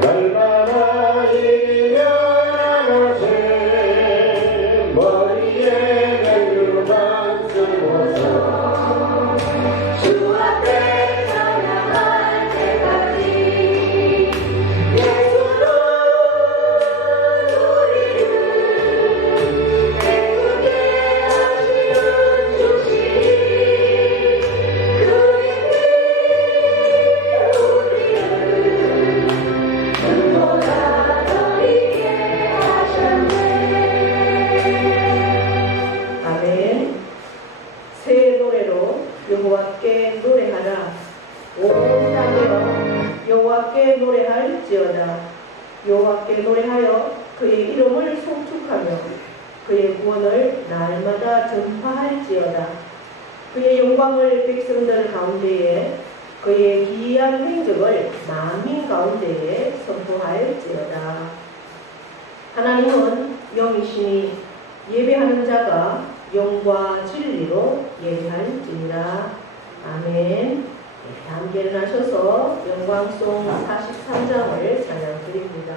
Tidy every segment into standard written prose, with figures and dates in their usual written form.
날마다 이겨나가세 머리에 맹류만 쓰고서 주 앞에 찬양할 때까지 예수는 우리를 기쁘게 하시는 주시니 그의 피 우리를 눈보다 더 있게 하셨네. 아멘. 새 노래로 여호와께 노래하라. 온 땅이여 여호와께 노래할지어다. 여호와께 노래하여 그의 이름을 송축하며 그의 구원을 날마다 전파할지어다. 그의 영광을 백성들 가운데에 그의 기이한 행적을 만민 가운데에 선포할지어다. 하나님은 영이시니 예배하는 자가 영과 진리로 예배할지니라. 아멘. 함께 일어나셔서 영광송 43장을 찬양 드립니다.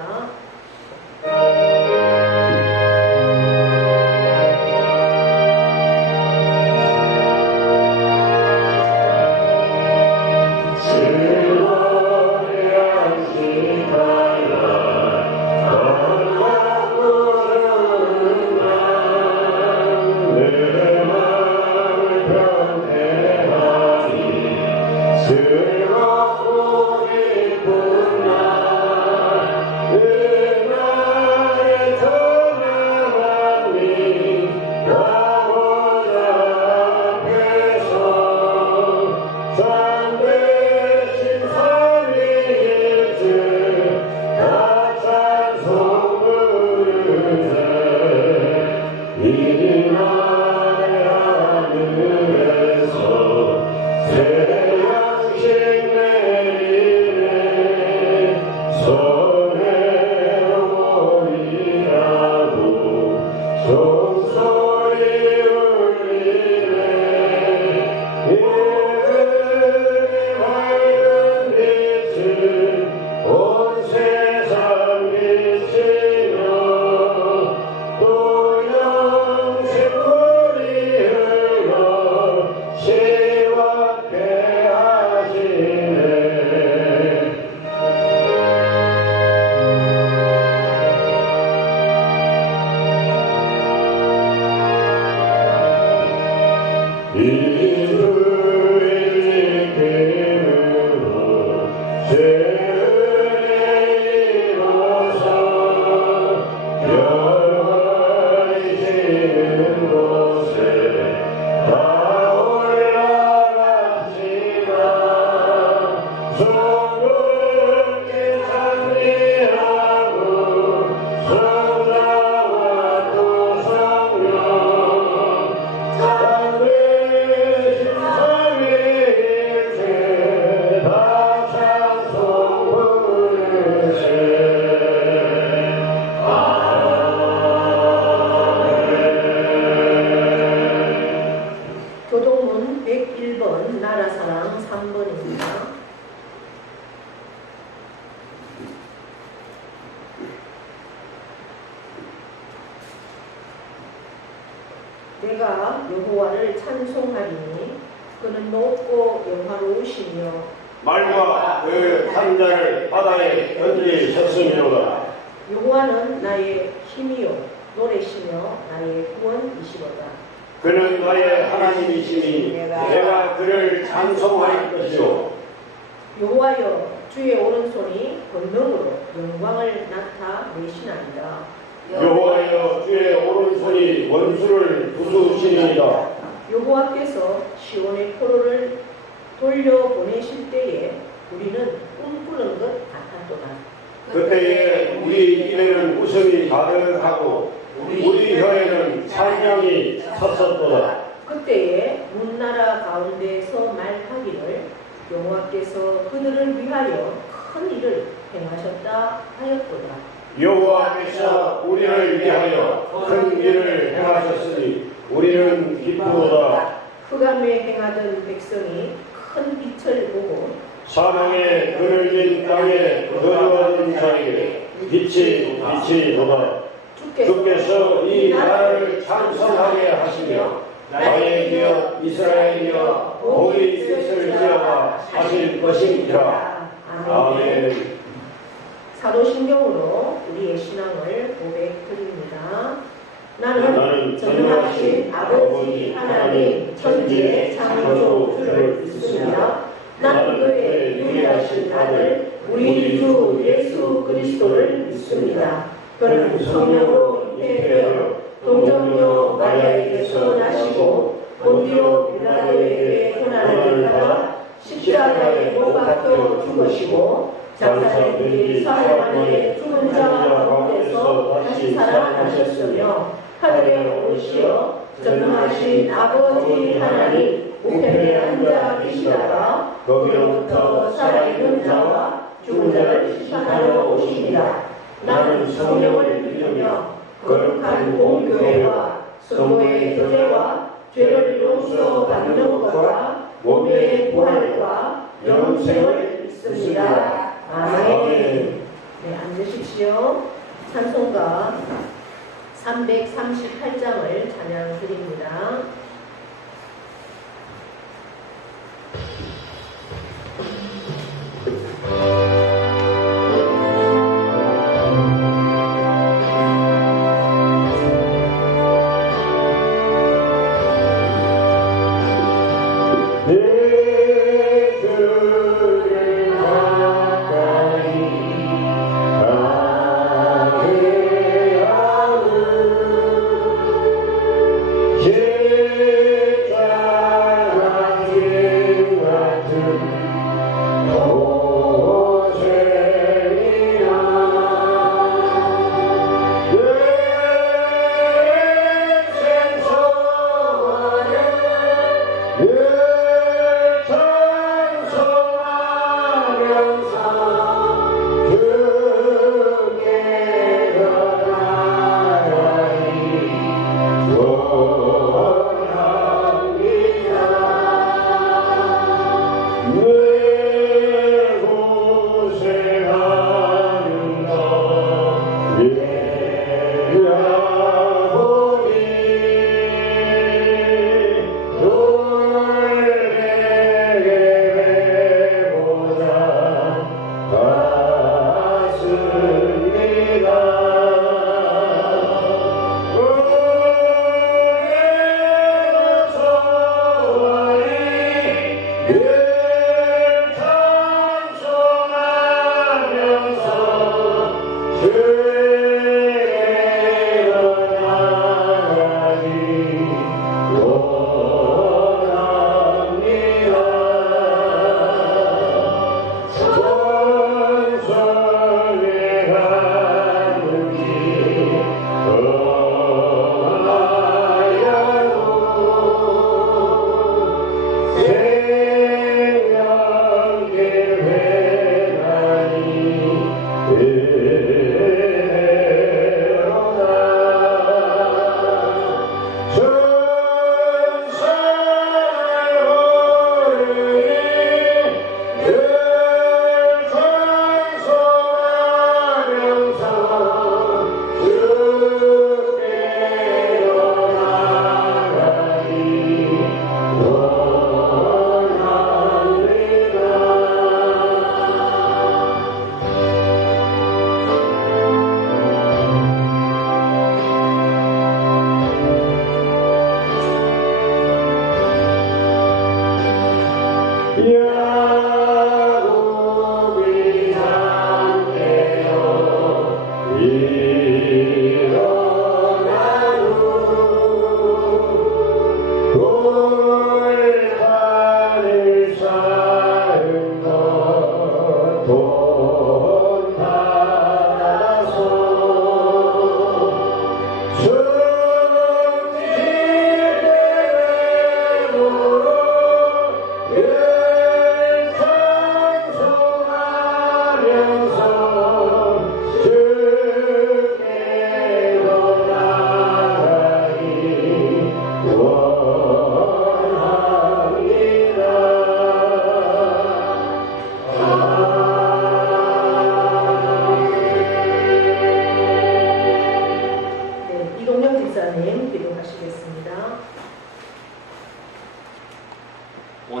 즐겁고 기쁜 날 그날에서 나만이 아버지 앞에서 참되신 삼위일체 다 찬송 부르세 이 날의 하늘에서 새 양식 내리네 손해로 모이라고 종소리 울리네 예수의 밝은 빛을 온 세상 비치며 또 영생 뿌리 흘려 시원케 하시네 이주의 기름으로 죄를 이로써 영원히 지는 곳에 다 올라갔지만 성도께 찬미하고 성자와 또 성령 참되신 삼위일체 다 찬송 부르세 교동문 101번 나라사랑 3번입니다. 내가 여호와를 찬송하리니 그는 높고 영화로우시며 말과 그 산자를 바다에 던지셨으므로다 여호와는 나의 힘이요 노래시며 나의 구원이시로다. 그는 나의 하나님이시니 내가 그를 찬송할 것이요 여호와여 주의 오른손이 권능으로 영광을 나타내시나이다. 여호와여 주의 오른손이 원수를 부수시니이다 여호와께서 시온의 포로를 돌려보내실 때에 우리는 꿈꾸는 것 같았도다. 그때에 우리 입에는 웃음이 가득하고 우리 혀에는 찬양이 섰었도다 그때에 문나라 가운데서 말하기를 여호와께서 그들을 위하여 큰 일을 행하셨다 하였도다. 여호와께서 우리를 위하여 큰 일을 행하셨으니 우리는 기쁘도다 흑암에 행하던 백성이 큰 빛을 보고 사망의 그늘진 땅에 거주하는 자에게 빛이 도다. 주께서 이 나라를 찬송하게 하시며 나의 기업 이스라엘이여 복이 있을지어다 하실 것이니라. 아멘. 사도신경으로 우리의 신앙을 고백드립니다. 나는 전능하신 아버지 하나님 천지의 창조주를 믿습니다. 나는 그의 유일하신 아들 우리 주 예수 그리스도를 믿습니다. 그는 성령으로 잉태되어 동정녀 마리아에게서 나시고 본디오 빌라도에게 고난을 받아 십자가에 못 박혀 죽으시고 장사들이 사흘 만에 죽은 자 가운데서 다시 살아나셨으며 하늘에 오르시어 전능하신 아버지 하나님 우편에 앉아 계시다가 거기로부터 살아있는 자와 죽은 자를 심판하러 오시니라. 나는 성령을 믿으며 거룩한 공교회와 성도의 교제와 죄를 용서받는 것과 몸의 부활과 영생을 믿습니다. 아멘. 네, 앉으십시오. 찬송가 338장을 찬양 드립니다.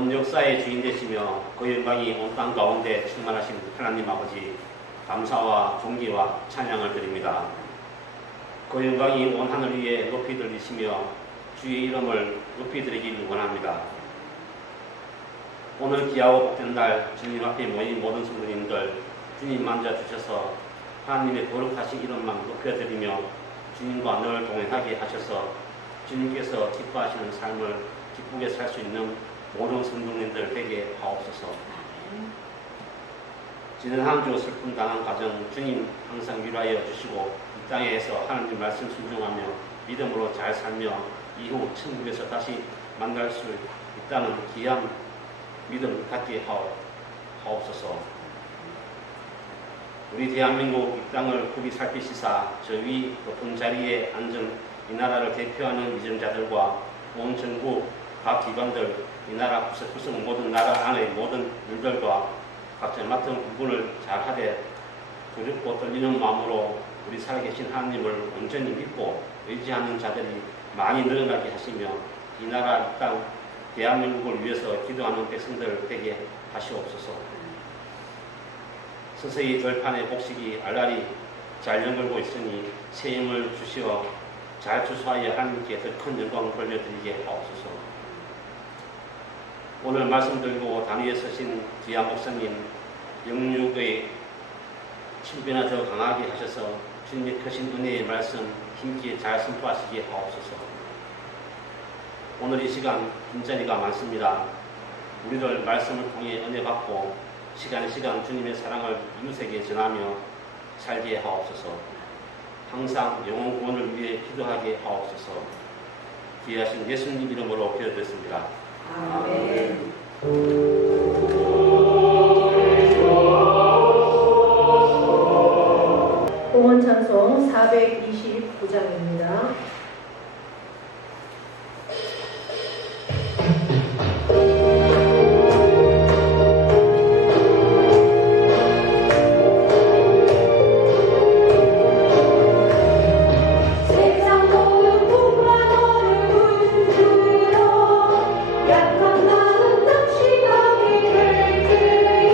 온 역사의 주인 되시며 그 영광이 온 땅 가운데 충만하신 하나님 아버지 감사와 존귀와 찬양을 드립니다. 그 영광이 온 하늘 위에 높이 들리시며 주의 이름을 높이 드리기를 원합니다. 오늘 귀하고 복된 날 주님 앞에 모인 모든 성도님들 주님 만져주셔서 하나님의 거룩하신 이름만 높여드리며 주님과 늘 동행하게 하셔서 주님께서 기뻐하시는 삶을 기쁘게 살 수 있는 모든 성도님들 되게 하옵소서. 지난 한 주 슬픔 당한 가정 주님 항상 위로하여 주시고 이 땅에서 하나님 말씀 순종하며 믿음으로 잘 살며 이후 천국에서 다시 만날 수 있다는 귀한 믿음 갖게 하옵소서. 우리 대한민국 이 땅을 굽이 살피시사 저 위 높은 자리에 앉은 이 나라를 대표하는 위정자들과 온 정부 각 기관들 이 나라 구석구석 모든 나라 안의 모든 일들과 각자 맡은 부분을 잘하되 두렵고 떨리는 마음으로 우리 살아계신 하나님을 온전히 믿고 의지하는 자들이 많이 늘어나게 하시며 이 나라 이 땅 대한민국을 위해서 기도하는 백성들 되게 하시옵소서. 서서히 들판의 복식이 알알이 잘 연결고 있으니 새 힘을 주시어 잘 추수하여 하나님께 더 큰 영광을 돌려드리게 하옵소서. 오늘 말씀 들고 단위에 서신 귀한 목사님 영육의 신변을 더 강하게 하셔서 주님의 크신 은혜의 말씀 힘있게 잘 선포하시게 하옵소서. 오늘 이 시간 빈자리가 많습니다. 우리들 말씀을 통해 은혜 받고 시간 주님의 사랑을 이웃에게 전하며 살게 하옵소서. 항상 영혼 구원을 위해 기도하게 하옵소서. 귀하신 예수님 이름으로 기도드렸습니다. 아멘. 공원 찬송 429장입니다. 세상 모든 풍과 너를 부르러 약한 나는 납치하게 될 때에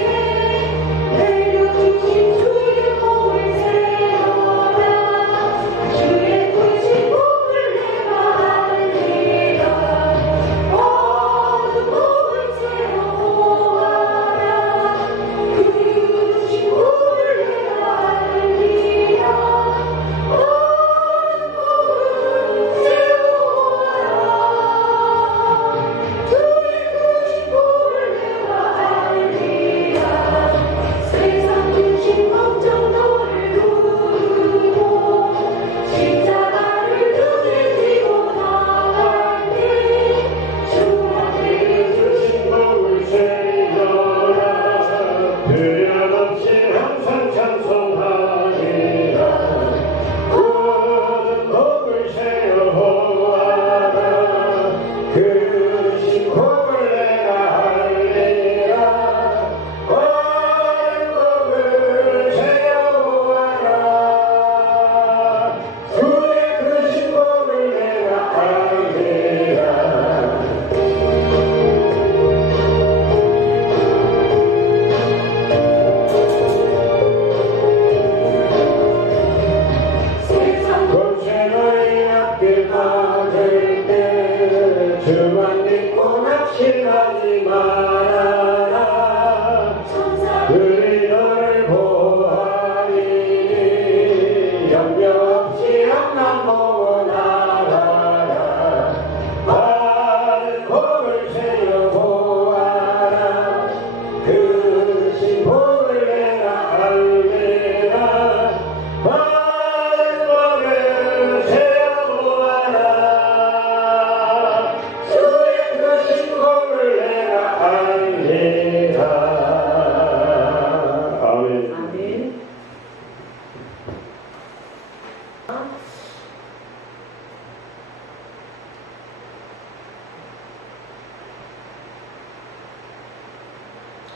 내려주신 주의 공을 세워라 주의 크신 공을 내가 알리라 어느 공을 세워보아라 그 크신 공을 내가 알리라 세상 중심 걱정 너를 부르고 십자가를 눈에 띄고 나갈 때 주 앞에 주신 복을 세워라 변함없이 항상 찬송하리라 모든 복을 세워보아라 그 신복을 내가 알리라 모든 복을 세워보아라 주의 그 신복을 내가 알리라 세상 고생을 약게 받을 때 주만 믿고 낙심하지 말아라 천사 그리 너를 보아리니 염려 없이 앞만 보고 나가라 많은 복을 세워보아라 그 신복을 내가 알리라 많은 복을 세워보아라 주의 그 신복을 내가 알리라 아멘. 아멘.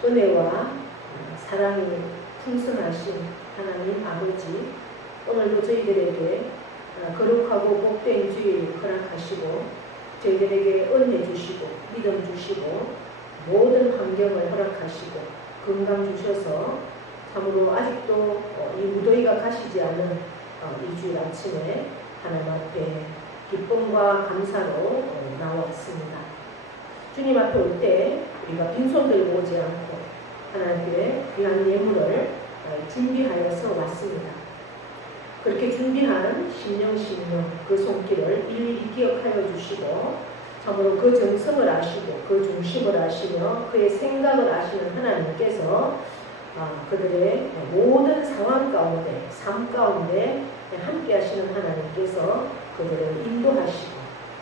은혜와 사랑이 풍성하신 하나님 아버지, 오늘도 저희들에게 거룩하고 복된 주일 허락하시고 저희들에게 은혜 주시고 믿음 주시고 환경을 허락하시고 건강 주셔서 참으로 아직도 이 무더위가 가시지 않은 이 주일 아침에 하나님 앞에 기쁨과 감사로 나왔습니다. 주님 앞에 올 때 우리가 빈손 들고 오지 않고 하나님께 귀한 예물을 준비하여서 왔습니다. 그렇게 준비한 신령 그 손길을 일일이 기억하여 주시고 참으로 그 정성을 아시고 그 중심을 아시며 그의 생각을 아시는 하나님께서 그들의 모든 상황 가운데 삶 가운데 함께 하시는 하나님께서 그들을 인도하시고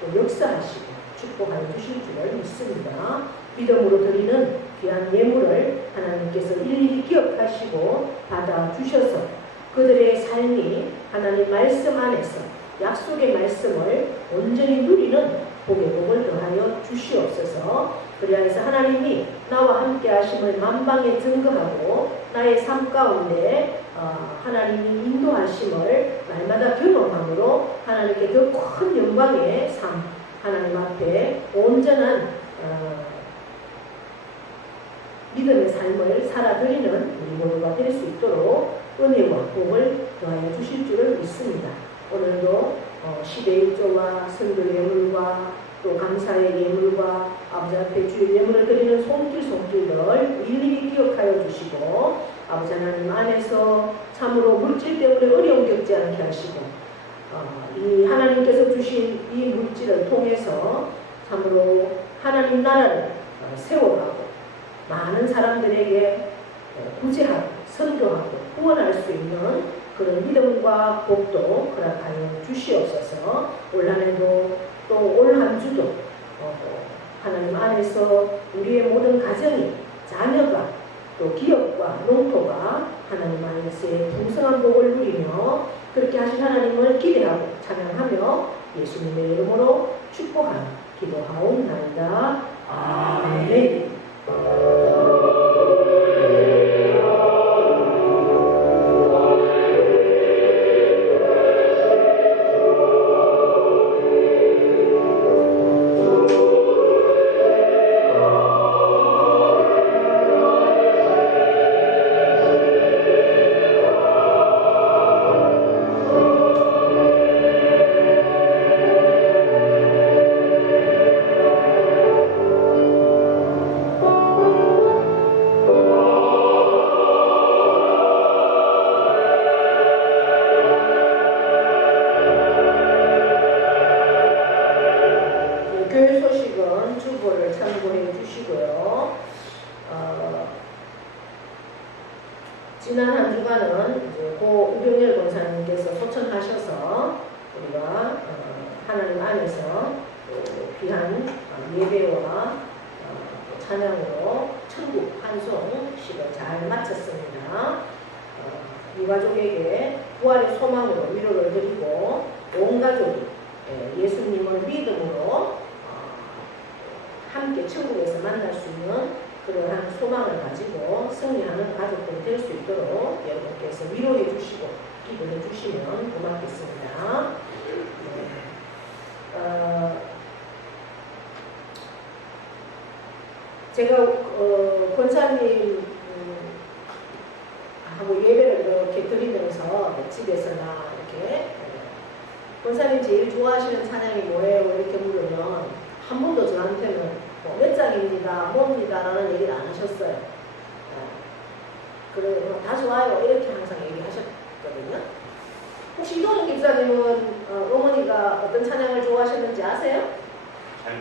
또 역사하시고 축복하여 주실 줄을 믿습니다. 믿음으로 드리는 귀한 예물을 하나님께서 일일이 기억하시고 받아주셔서 그들의 삶이 하나님 말씀 안에서 약속의 말씀을 온전히 누리는 복의 복을 더하여 주시옵소서. 그리하여서 하나님이 나와 함께 하심을 만방에 증거하고 나의 삶 가운데 하나님이 인도하심을 날마다 경험함으로 하나님께 더 큰 영광의 삶 하나님 앞에 온전한 믿음의 삶을 살아드리는 우리 모두가 될 수 있도록 은혜와 복을 더하여 주실 줄을 믿습니다. 오늘도 10의 1조와 선교 예물과 또 감사의 예물과 아버지 앞에 주의 예물을 드리는 손길을 일일이 기억하여 주시고 아버지 하나님 안에서 참으로 물질 때문에 어려움 겪지 않게 하시고 이 하나님께서 주신 이 물질을 통해서 참으로 하나님 나라를 세워가고 많은 사람들에게 구제하고 선교하고 후원할 수 있는 그런 믿음과 복도 허락하여 주시옵소서. 올 한해도 또 올 한 주도 하나님 안에서 우리의 모든 가정이 자녀가 또 기업과 농토가 하나님 안에서의 풍성한 복을 누리며 그렇게 하신 하나님을 기대하고 찬양하며 예수님의 이름으로 축복하며 기도하옵나이다. 아멘. 교회 소식은 주보를 참고해 주시고요. 지난 한 주간은 이제 고 우병열 권사님께서 소천하셔서 우리가 하나님 안에서 귀한 예배와 찬양으로 천국 환송식을 잘 마쳤습니다. 유가족에게 부활의 소망으로 위로를 드리고 온 가족이 예수님을 믿음으로 함께 천국에서 만날 수 있는 그러한 소망을 가지고 승리하는 가족들이 될 수 있도록 여러분께서 위로해 주시고 기도해 주시면 고맙겠습니다. 제가 권사님 하고 예배를 이렇게 드리면서 집에서나 이렇게 권사님 제일 좋아하시는 찬양이 뭐예요? 이렇게 물으면 한 번도 저한테는 몇 장입니다, 뭡니다 라는 얘기를 안 하셨어요. 그래, 다 좋아요 이렇게 항상 얘기하셨거든요. 혹시 이동훈 집사님은 어머니가 어떤 찬양을 좋아하셨는지 아세요? 잘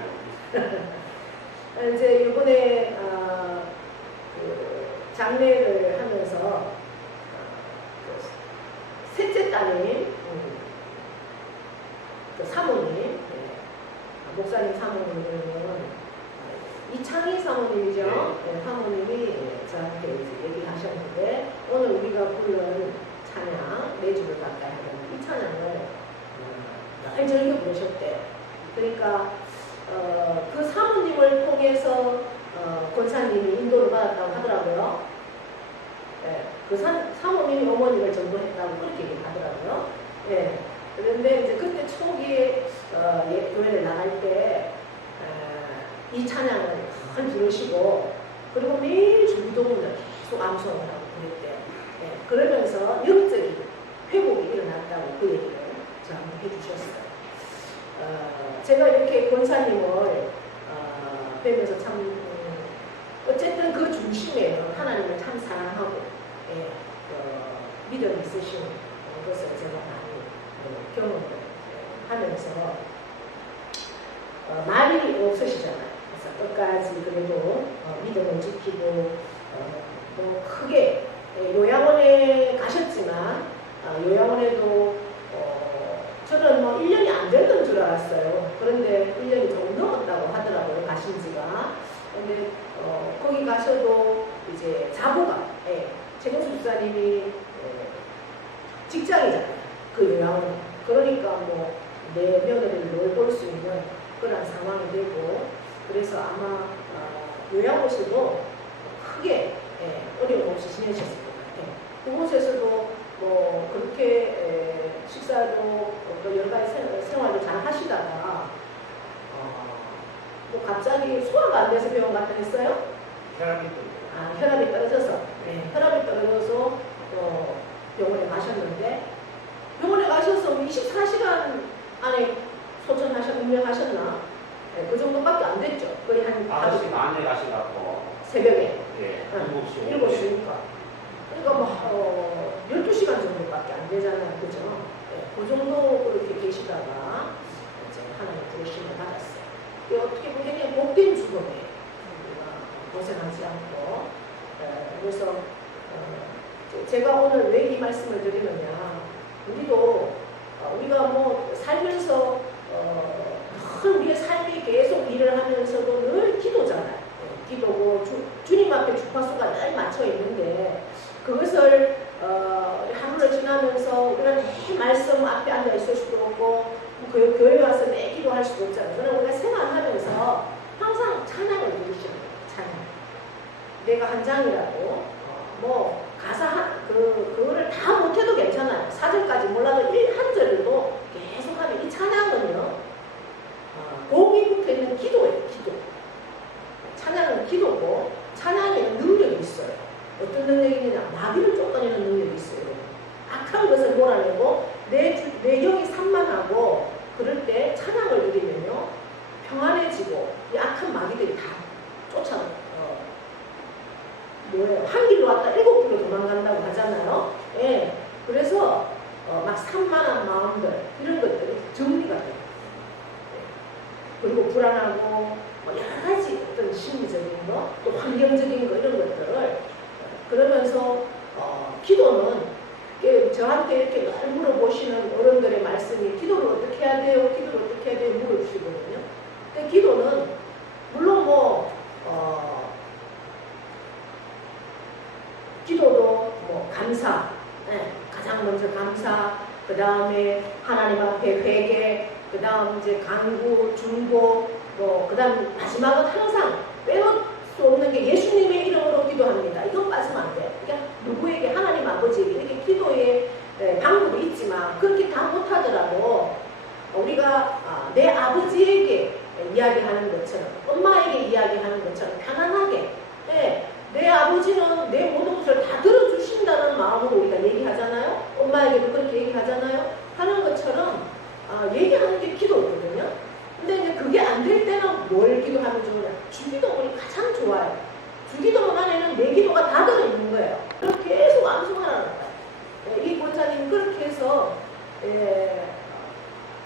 모르겠어요. 이제 이번에 그 장례를 하면서 셋째 따님 그 사모님 목사님 사모님은 이창희 사모님이죠. 네, 사모님이 저한테 이제 얘기하셨는데 오늘 우리가 부른 찬양 4주를 가까이 하는 이 찬양을 날 즐겨 부르셨대요. 그러니까 그 사모님을 통해서 권사님이 인도를 받았다고 하더라고요. 네, 그 사모님이 어머니를 전도했다고 그렇게 얘기하더라고요. 네, 그런데 이제 그때 초기에 교회를 나갈 때 이 찬양을 잘 부르시고 그리고 매일 주기도문을 계속 암송을 하고 그랬대요. 예, 그러면서 영적인 회복이 일어났다고 그 얘기를 저한테 해주셨어요. 제가 이렇게 권사님을 뵈면서 참 어쨌든 그 중심에는 하나님을 참 사랑하고 예, 믿음이 있으신 것을 제가 많이 경험을 하면서 말이 없으시잖아요. 그래서 끝까지 그래도 믿음을 지키고 뭐 크게 요양원에 가셨지만 요양원에도 저는 뭐 1년이 안 됐던 줄 알았어요. 그런데 1년이 좀 넘었다고 하더라고요. 가신 지가. 근데 거기 가셔도 이제 자부가 최경수 집사님이 직장이잖아요. 그 요양원. 그러니까 뭐 내 며느리를 놀볼 수 있는 그런 상황이 되고 그래서 아마 요양원에서도 크게 어려움 없이 지내셨을 것 같아요. 그곳에서도 뭐 그렇게 식사도 또 여러 가지 생활도 잘 하시다가 뭐 갑자기 소화가 안 돼서 병원 갔다 했어요? 혈압이 떨어져서 혈압이 떨어져서 병원에 가셨는데 병원에 가셔서 24시간 안에 운명하셨나? 그 정도밖에 안 됐죠. 거의 한 5시 반에 가시라고. 새벽에. 예, 7시니까. 그러니까 뭐 12시간 정도밖에 안 되잖아요. 그죠? 그 정도 그렇게 계시다가 이제 하나님 부르심을 받았어요. 어떻게 보면 그냥 복된 죽음에 우리가 고생하지 않고 그래서 제가 오늘 왜 이 말씀을 드리느냐 우리가 뭐 살면서 우리의 삶이 계속 일을 하면서도 늘 기도잖아요. 기도고 주님 앞에 주파수가 늘 맞춰 있는데 그것을 하루를 지나면서 우리가 매 말씀 앞에 앉아 있을 수도 없고 교회 와서 매 기도할 수도 없잖아요. 그러나 우리가 생활하면서 항상 찬양을 부르시는 거예요. 찬양. 내가 한 장이라도 뭐 가사 그거를 다 못해도 괜찮아요. 4절까지 몰라도 1절도 계속 하면 이 찬양은요 곡이 붙어 있는 기도예요. 기도. 찬양은 기도고 찬양에는 능력이 있어요. 어떤 능력이 있느냐 마귀를 쫓아내는 능력이 있어요. 악한 것을 몰아내고 내 영이 산만하고 그럴 때 찬양을 드리면요 평안해지고 이 악한 마귀들이 다 한 길로 왔다 7길로 도망간다고 하잖아요. 예. 그래서 막 산만한 마음들 이런 것들이 정리가 돼요. 그리고 불안하고 뭐 여러 가지 어떤 심리적인 거, 또 환경적인 거 이런 것들을 그러면서 기도는 저한테 이렇게 늘 물어보시는 어른들의 말씀이 기도를 어떻게 해야 돼요? 기도를 어떻게 해야 돼요? 물어주시거든요. 근데 기도는 물론 기도도 뭐 감사, 가장 먼저 감사, 그 다음에 하나님 앞에 회개, 그 다음 이제 간구, 중보, 그 다음 마지막은 항상 빼놓을 수 없는 게 예수님의 이름으로 기도합니다. 이건 빠지면 안 돼요. 그러니까 누구에게 하나님 아버지에게 이렇게 기도의 방법이 있지만 그렇게 다 못하더라도 우리가 내 아버지에게 이야기하는 것처럼 엄마에게 이야기하는 것처럼 편안하게 내 아버지는 내 모든 것을 다 들어주신다는 마음으로 우리가 얘기하잖아요. 엄마에게도 그렇게 얘기하잖아요. 하는 것처럼 얘기하는 게 기도거든요. 근데 이제 그게 안 될 때는 뭘 기도하면 좋으냐? 주기도문이 가장 좋아요. 주기도문 안에는 내 기도가 다 들어있는 거예요. 그렇게 계속 암송하라는 거예요. 이 권사님 그렇게 해서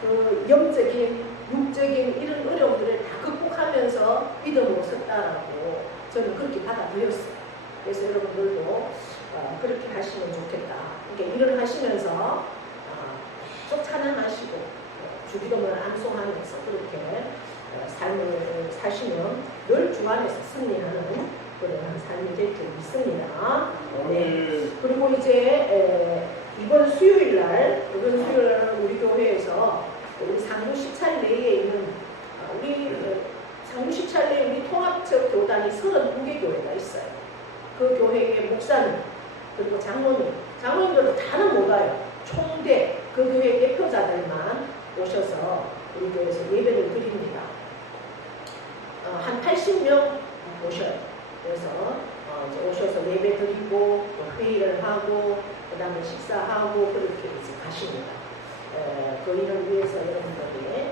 그 영적인, 육적인 이런 어려움들을 다 극복하면서 믿음으로 섰다라고 저는 그렇게 받아들였어요. 그래서 여러분들도 그렇게 하시면 좋겠다. 그러니까 일을 하시면서 계속 찬양하시고 주기도문을 암송하면서 그렇게 삶을 사시면 늘 주 안에서 승리하는 그런 삶이 될 줄 믿습니다. 네. 그리고 이제 이번 수요일날 우리 교회에서 우리 상주 시찰내에 있는 우리 상주 시찰내에 우리 통합적 교단이 32개 교회가 있어요. 그 교회의 목사님 그리고 장로님들도 다는 못 와요. 총대 그 교회 대표자들만 오셔서 우리 교회에서 예배를 드립니다. 한 80명 오셔요. 그래서 이제 오셔서 예배 드리고 또 회의를 하고 그 다음에 식사하고 그렇게 이제 가십니다. 그 일을 위해서 여러분들이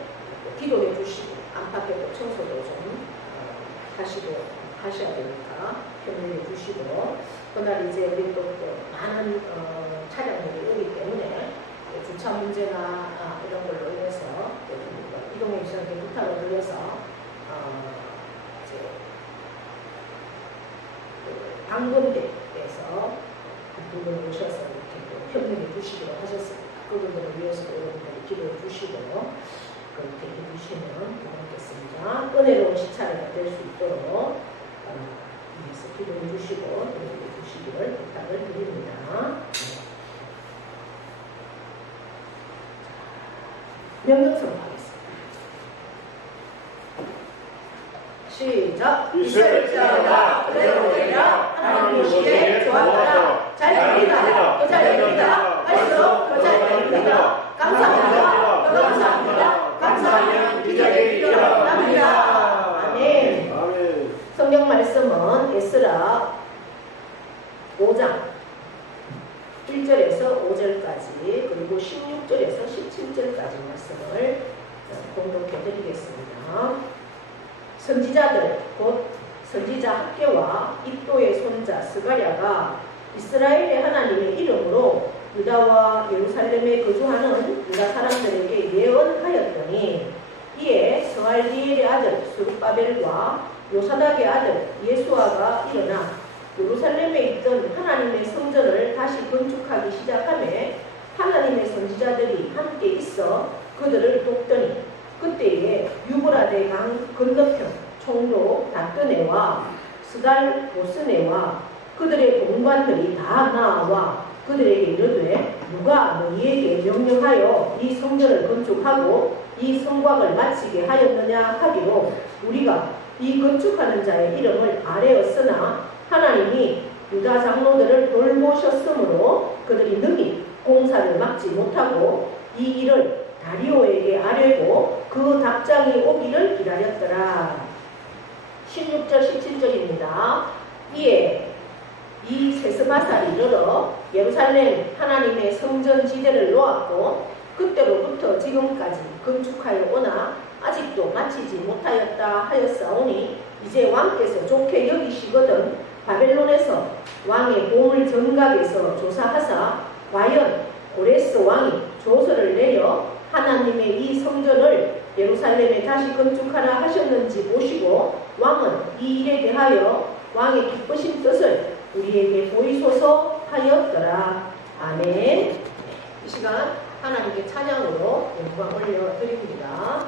기도해 주시고 안팎에 또 청소도 좀 하셔야 되니까 협력해 주시고 그날 이제 우리 또 많은 차량들이 오기 때문에 주차 문제나 이런 걸로 인해서 이동해 주시는 부탁을 드려서 이제 방금대에서 한 분 오셔서 이렇게 또 협력해 주시기로 하셨습니다. 그분들을 위해서 여러분들이 기도해 주시고 그렇게 해주시면 고맙겠습니다. 은혜로운 시차례가 될 수 있도록 위해서 기도해 주시고 협력해 주시기를 부탁을 드립니다. 명령성 하겠습니다. 시작. 이스라엘 자가 그대로 되랴 하나님 보시기에 좋았더라. 잘 됩니다. 또 잘 됩니다. 할수록 더 잘 됩니다. 감사합니다. 더 감사합니다. 감사하면 기적이 일어납니다. 아멘. 아멘. 성경 말씀은 에스라 5장 1절에서 5절까지 그리고 16절에서 17절까지 말씀을 공독해 드리겠습니다. 선지자들 곧 선지자 학개와 id도의 손자 스가랴가 이스라엘의 하나님의 이름으로 유다와 예루살렘에 거주하는 유다 사람들에게 예언하였더니 이에 스알디엘의 아들 스룹바벨과 요사닥의 아들 예수아가 일어나 예루살렘에 있던 하나님의 성전을 다시 건축하기 시작하매 하나님의 선지자들이 함께 있어 그들을 돕더니 그때에 유브라데 강 건너편 총독 다뜨네와 스달 보스네와 그들의 공관들이 다 나와 그들에게 이르되 누가 너희에게 명령하여 이 성전을 건축하고 이 성곽을 마치게 하였느냐 하기로 우리가 이 건축하는 자의 이름을 아뢰었으나 하나님이 유다 장로들을 돌보셨으므로 그들이 능히 공사를 막지 못하고 이 일을 다리오에게 아뢰고 그 답장이 오기를 기다렸더라. 16절 17절입니다. 이에 이 세스바살이 이르러 예루살렘 하나님의 성전 지대를 놓았고 그때로부터 지금까지 건축하여 오나 아직도 마치지 못하였다 하였사오니 이제 왕께서 좋게 여기시거든 바벨론에서 왕의 보물 정각에서 조사하사 과연 고레스 왕이 조서를 내려 하나님의 이 성전을 예루살렘에 다시 건축하라 하셨는지 보시고 왕은 이 일에 대하여 왕의 기쁘신 뜻을 우리에게 보이소서 하였더라. 아멘. 이 시간 하나님께 찬양으로 영광 올려드립니다.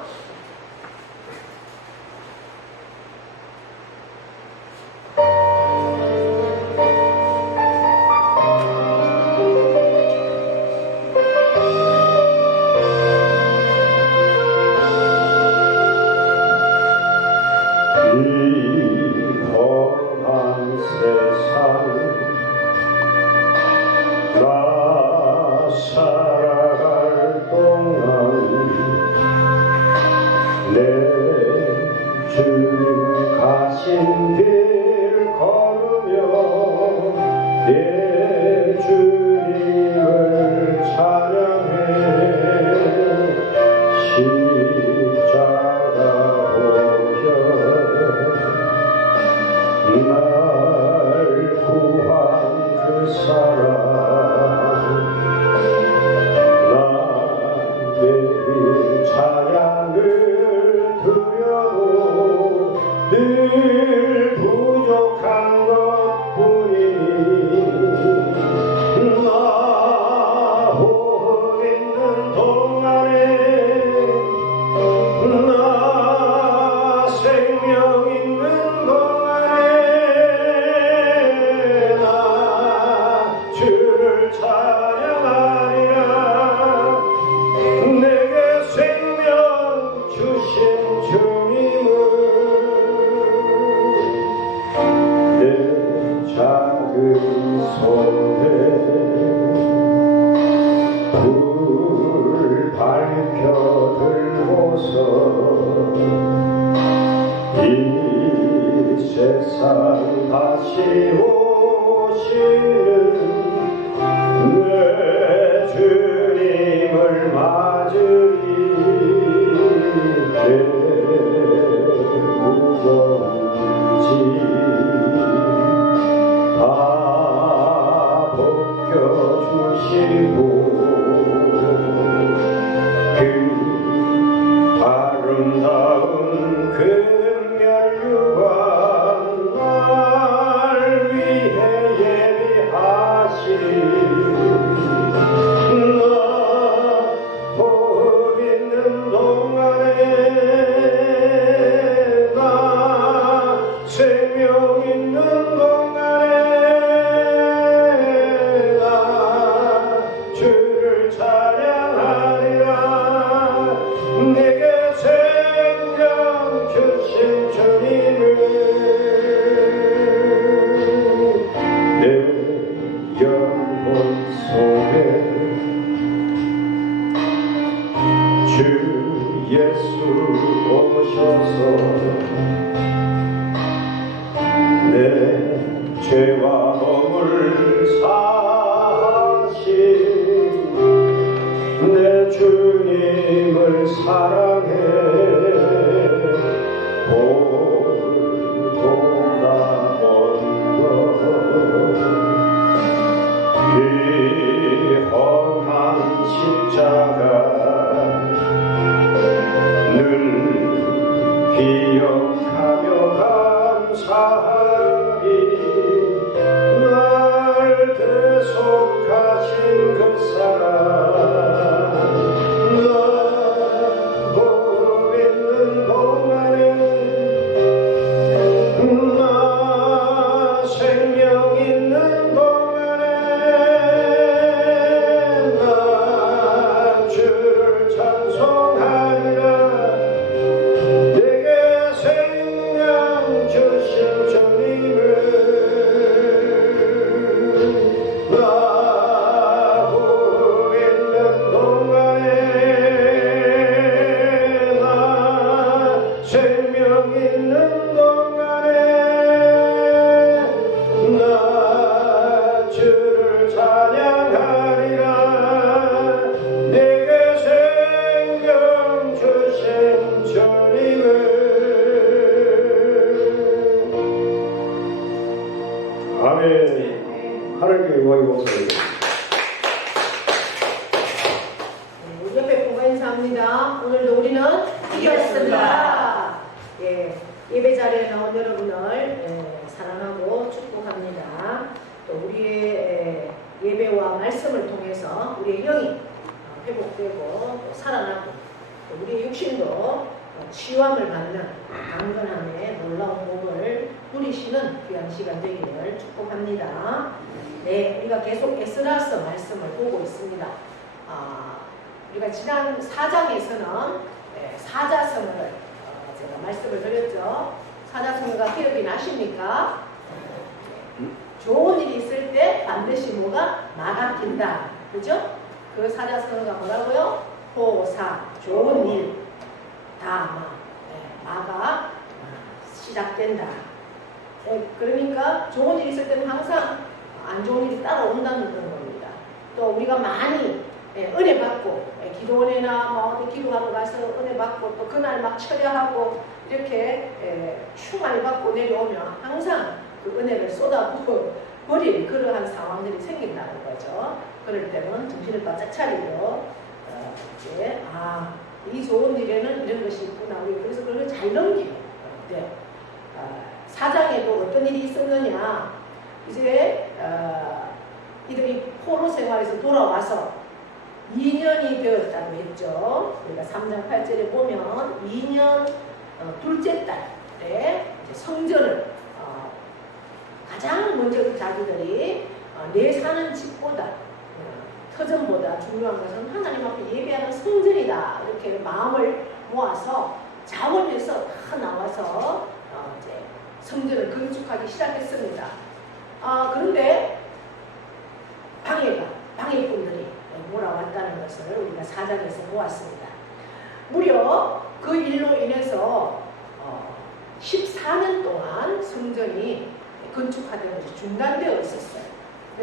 세상 다시 오시는 내 주님을 맞으리 내 무거운 짐 다 벗겨주시고 그 아름다운 그 면류관 날 위해 예비하시리 나 복음 있는 동안에 나 생명 있는 동안에 나 주를 찬양하리라 내게 생명 주신 주님을 내 영혼 속에 주 예수 오셔서 내 죄와 허물 사하신 내 주님을 사랑해 돌아온 것 이 험한 십자가 늘 기억하며 감사하리 날 대속하신 그 사랑 나 복음 있는 동안에 나 생명 있는 동안에 나 주를 찬송하리라 내게 생명 주신 주님을 나 복음 있는 동안에 나 생명 있는 동안에 나 주를 찬양하리라 내게 생명 주신 주님을 아멘. 하나님께 영광이 없습니다. 우리 옆에 보고 인사합니다. 오늘도 우리는 이겼습니다. 예, 예배 자리에 나온 여러분을 사랑하고 축복합니다. 또 우리의 예배와 말씀을 통해서 우리의 영이 회복되고 또 살아나고 또 우리의 육신도 치유함을 받는 강건함의 놀라운 복을 누리시는 귀한 시간 되기를 축복합니다. 네, 우리가 계속 에스라서 말씀을 보고 있습니다. 우리가 지난 4장에서는 사자성어를 제가 말씀을 드렸죠. 사자성어가 기억이 나십니까? 좋은 일이 있을 때 반드시 뭐가 막아낀다. 그죠? 그 사자성어가 뭐라고요? 호사, 좋은 일, 다 마가 시작된다. 그러니까 좋은 일이 있을 때는 항상 안 좋은 일이 따라온다는 그런 겁니다. 또 우리가 많이 은혜 받고 기도원이나 뭐 어디 기도하러 가서 은혜 받고 또 그날 막 철야하고 이렇게 충만히 받고 내려오면 항상 그 은혜를 쏟아부어 버릴 그러한 상황들이 생긴다는 거죠. 그럴 때는 정신을 바짝 차리고 이제 이 좋은 일에는 이런 것이 있구나. 그래서 그걸 잘 넘기는 건데 4장에도 어떤 일이 있었느냐. 이제 이들이 포로 생활에서 돌아와서 2년이 되었다고 했죠. 우리가 3장 8절에 보면 2년 둘째 달에 성전을 가장 먼저 자기들이 내 사는 집보다 터전보다 중요한 것은 하나님 앞에 예배하는 성전이다. 이렇게 마음을 모아서 자원해서 다 나와서 이제 성전을 건축하기 시작했습니다. 그런데 방해꾼들이 몰아왔다는 것을 우리가 4장에서 보았습니다. 무려 그 일로 인해서 14년 동안 성전이 건축하던 중단되어 있었어요.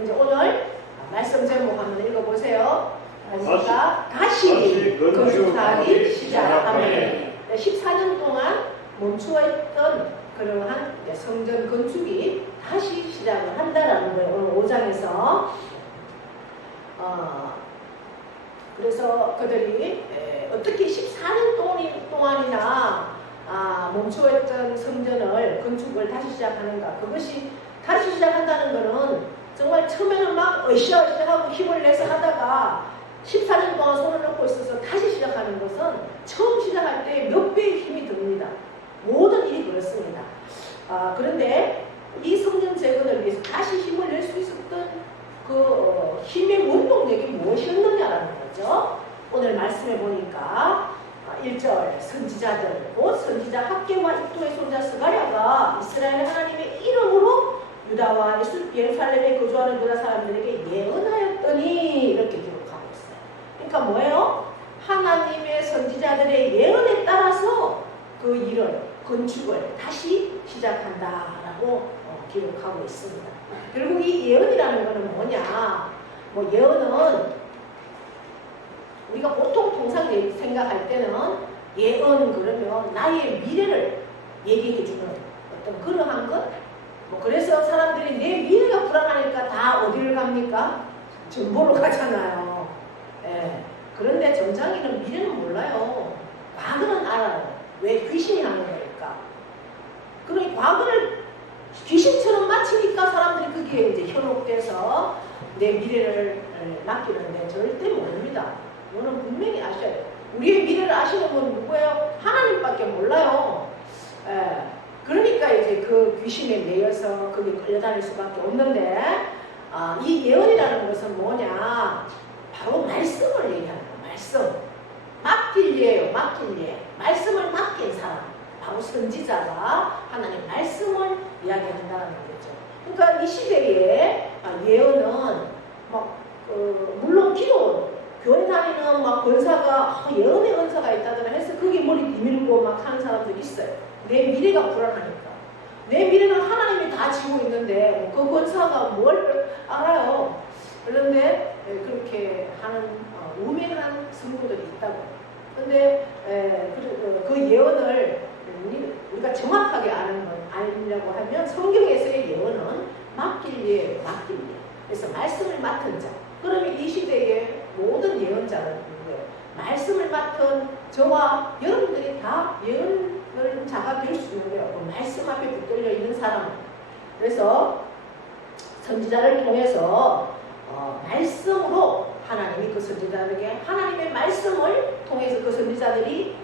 이제 오늘 말씀 제목 한번 읽어보세요. 다시 건축하기 시작하네. 14년 동안 멈추어있던 그러한 성전 건축이 다시 시작을 한다라는 거예요. 오늘 5장에서 그래서 그들이 어떻게 14년 동안이나 멈추어있던 성전을 건축을 다시 시작하는가. 그것이 다시 시작한다는 것은 정말 처음에는 막 으쌰으쌰하고 힘을 내서 하다가 14년 동안 손을 놓고 있어서 다시 시작하는 것은 처음 시작할 때 몇 배의 힘이 듭니다. 모든 일이 그렇습니다. 그런데 이 성전 재건을 위해서 다시 힘을 낼 수 있었던 그 힘의 원동력이 무엇이었느냐라는 거죠. 오늘 말씀해 보니까 1절 선지자들 곧 선지자 학개와 입도의 손자 스가랴가 이스라엘 하나님의 이름으로 유다와 예루살렘에 거주하는 유다 사람들에게 예언하였더니 이렇게 기록하고 있어요. 그러니까 뭐예요? 하나님의 선지자들의 예언에 따라서 그 일을 건축을 다시 시작한다라고 기록하고 있습니다. 결국 이 예언이라는 것은 뭐냐? 뭐 예언은 우리가 보통 통상 생각할 때는 예언 그러면 나의 미래를 얘기해주는 어떤 그러한 것. 뭐 그래서 사람들이 내 미래가 불안하니까 다 어디를 갑니까? 정보로 가잖아요. 예. 그런데 정장이는 미래는 몰라요. 과거는 알아요. 왜? 귀신이 하는 거니까. 그러니 과거를 귀신처럼 맞히니까 사람들이 그게 이제 현혹돼서 내 미래를 맡기는데 절대 모릅니다. 이거는 분명히 아셔야 돼요. 우리의 미래를 아시는 분 누구예요? 하나님밖에 몰라요. 그러니까 이제 그 귀신에 매여서 거기 끌려다닐 수밖에 없는데 이 예언이라는 것은 뭐냐? 바로 말씀을 얘기하는 거예요. 말씀. 맡길 예예요. 맡길 예. 말씀을 맡긴 사람. 바로 선지자가 하나님 말씀을 이야기한다는 거죠. 그러니까 이 시대에 예언은 막 물론 기도 교회 다니는 막 권사가 예언의 은사가 있다더라 해서 그게 머리 비밀고 막 하는 사람들이 있어요. 내 미래가 불안하니까. 내 미래는 하나님이 다 지고 있는데 그 권사가 뭘 알아요. 그런데 그렇게 하는 우매한 성도들이 있다고. 근데 그 예언을 우리가 정확하게 알려고 하면 성경에서의 예언은 맡길 예, 맡길 예. 그래서 말씀을 맡은 자. 그러면 이 시대의 모든 예언자는 누구예요? 말씀을 맡은 저와 여러분들이 다 예언자가 될 수 있는 거예요. 그 말씀 앞에 붙들려 있는 사람은. 그래서 선지자를 통해서 말씀으로 하나님이 그 선지자들에게 하나님의 말씀을 통해서 그 선지자들이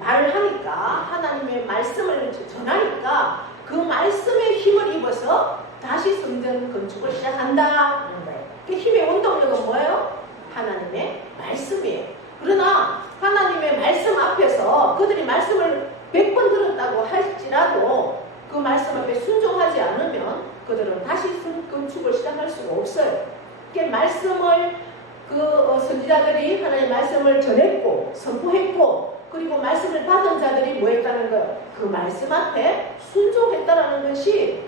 말을 하니까 하나님의 말씀을 전하니까 그 말씀의 힘을 입어서 다시 성전 건축을 시작한다는 거예요. 그 힘의 원동력은 뭐예요? 하나님의 말씀이에요. 그러나 하나님의 말씀 앞에서 그들이 말씀을 100번 들었다고 할지라도 그 말씀 앞에 순종하지 않으면 그들은 다시 건축을 시작할 수가 없어요. 그 말씀을 그 선지자들이 하나님의 말씀을 전했고 선포했고 그리고 말씀을 받은 자들이 뭐 했다는 거? 그 말씀 앞에 순종했다라는 것이